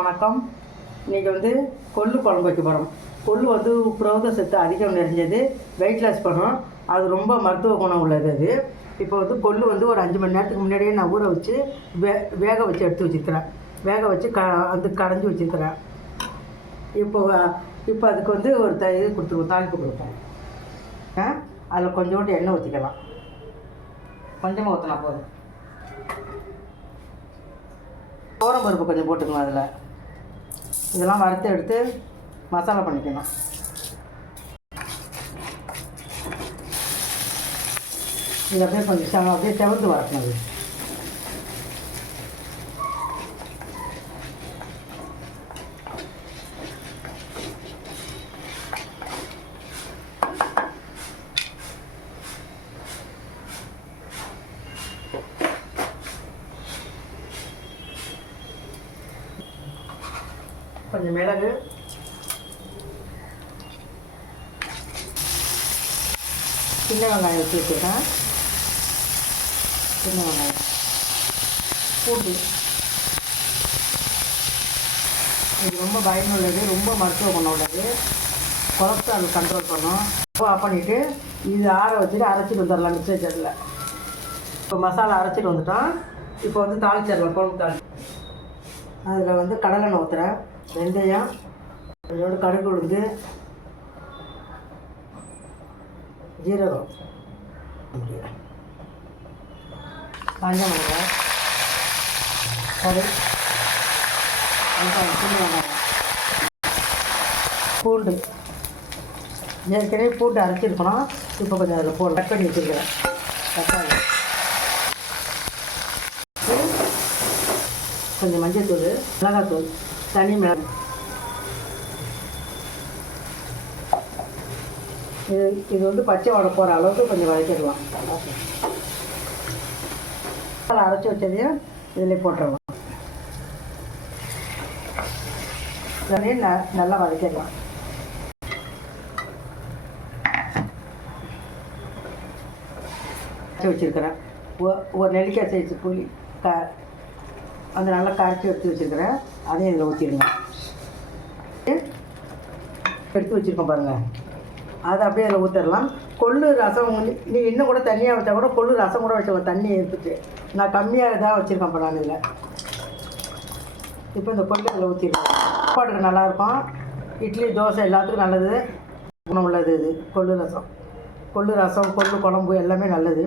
வணக்கம். இன்றைக்கி வந்து கொள்ளு குழம்பு வைக்க போகிறோம் கொள்ளு வந்து புரோத சத்து அதிகம் நிறைஞ்சது. வெயிட் லாஸ் பண்ணும் அது ரொம்ப மருத்துவ குணம் உள்ளது அது. இப்போ வந்து கொள்ளு வந்து ஒரு அஞ்சு மணி நேரத்துக்கு முன்னாடியே நான் ஊற வச்சு வே வேக வச்சு எடுத்து வச்சுருக்கிறேன் வேக வச்சு க வந்து கடைஞ்சி வச்சுருக்கிறேன் இப்போ இப்போ அதுக்கு வந்து ஒரு த இது கொடுத்துருவோம். தாளிப்பு கொடுப்போம். ஆ? அதில் கொஞ்சோண்டு எண்ணெய் ஊற்றிக்கலாம் கொஞ்சமாக ஊற்றினா போதும். தோரம் பருப்பு கொஞ்சம் போட்டுக்கலாம் அதில். இதெல்லாம் வறுத்து எடுத்து மசாலா பண்ணிக்கணும். இது அப்படியே கொஞ்சம் அப்படியே செவந்து வரணும் கொஞ்சம் மிளகு. சின்ன வெங்காயம் வச்சு வச்சுருக்கேன். சின்ன வெங்காயம். பூண்டு. இது ரொம்ப பயனுள்ளது ரொம்ப மருத்துவ குணம் உள்ளது கொலஸ்ட்ரால் கண்ட்ரோல் பண்ணும். ஆஃப் பண்ணிவிட்டு இது ஆற வச்சுட்டு அரைச்சிட்டு வந்துடலாம் மிக்சர் ஜாரில். இப்போ மசாலா அரைச்சிட்டு வந்துட்டோம். இப்போ வந்து தாளிச்சிடலாம் குழம்பு தாளி அதில் வந்து கடலெண்ணெய் ஊற்றுறேன் வெந்தயம் கொஞ்சோண்டு கடுகு உளுந்து ஜீரகம். காஞ்ச மிளகாய் கடு பூண்டு. ஏற்கனவே பூண்டு அரைச்சிருக்கணும். இப்போ கொஞ்சம் அதில் போட கட் பண்ணி வச்சுருக்கிறேன். தக்காளி. கொஞ்சம் மஞ்சள் தூள் மிளகாத்தூள். தனி மிளகு. இது இது வந்து பச்சை வடை போகிற அளவுக்கு கொஞ்சம் வதக்கிடலாம். அரைச்சி வச்சதையும் இதில் போட்டுடலாம். இதையும் ந நல்லா வதக்கிடலாம். வச்சுருக்கிறேன். ஒரு நெல்லிக்காய் சைஸ் புளி க அந்த நல்லா கரைச்சி எடுத்து வச்சுருக்கிறேன் அதையும் இதில் ஊற்றிடுங்க எடுத்து வச்சுருக்கோம் பாருங்கள் அதை அப்படியே அதில் ஊற்றிடலாம் கொள்ளு ரசம் நீ இன்னும் கூட தண்ணியாக வச்சா கூட கொள்ளு ரசம் கூட வச்சுக்கோ தண்ணி எடுத்துட்டு நான் கம்மியாக தான் வச்சுருக்கேன் இப்போ நான் இதில். இப்போ இந்த கொள்ளு அதில் ஊற்றிடுவேன் சாப்பாடுக்கு நல்லாயிருக்கும் இட்லி தோசை எல்லாத்துக்கும் நல்லது. குணம் உள்ளது இது. கொள்ளு ரசம். கொள்ளு ரசம் கொள்ளு குழம்பு எல்லாமே நல்லது.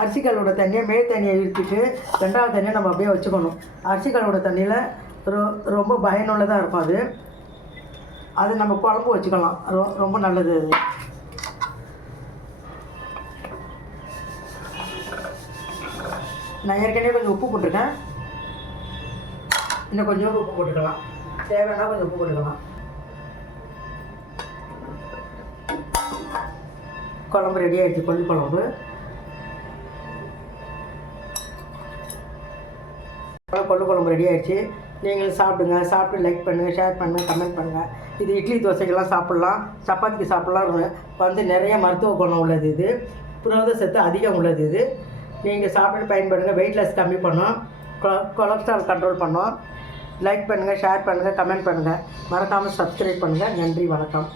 அரிசிக்கலோட தண்ணியை மேல் தண்ணியை இழுத்துட்டு ரெண்டாவது தண்ணியை நம்ம அப்படியே வச்சுக்கணும். அரிசிக்கலோட தண்ணியில் ரொ ரொம்ப பயனுள்ளதாக இருக்கும் அது. அது நம்ம குழம்பு வச்சுக்கலாம். ரொ ரொம்ப நல்லது அது. நான் ஏற்கனவே கொஞ்சம் உப்பு போட்டிருக்கேன். இன்னும் கொஞ்சம் உப்பு போட்டுக்கலாம். தேவைன்னா கொஞ்சம் உப்பு போட்டுக்கலாம். குழம்பு ரெடி ஆகிடுச்சு கொள்ளு குழம்பு. கொள்ளு குழம்பு ரெடி ஆயிடுச்சு. நீங்களும் சாப்பிடுங்க சாப்பிட்டு லைக் பண்ணுங்கள் ஷேர் பண்ணுங்கள் கமெண்ட் பண்ணுங்கள் இது இட்லி தோசைக்கெல்லாம் சாப்பிட்லாம். சப்பாத்திக்கு சாப்பிட்லாம். வந்து நிறைய மருத்துவ குணம் உள்ளது இது. புரோத சத்து அதிகம் உள்ளது இது. நீங்கள் சாப்பிட்டு பயன்படுங்க. வெயிட் லாஸ் கம்மி பண்ணும். கொலஸ்ட்ரால் கண்ட்ரோல் பண்ணும். லைக் பண்ணுங்கள் ஷேர் பண்ணுங்கள் கமெண்ட் பண்ணுங்கள் மறக்காமல் சப்ஸ்கிரைப் பண்ணுங்கள் நன்றி வணக்கம்.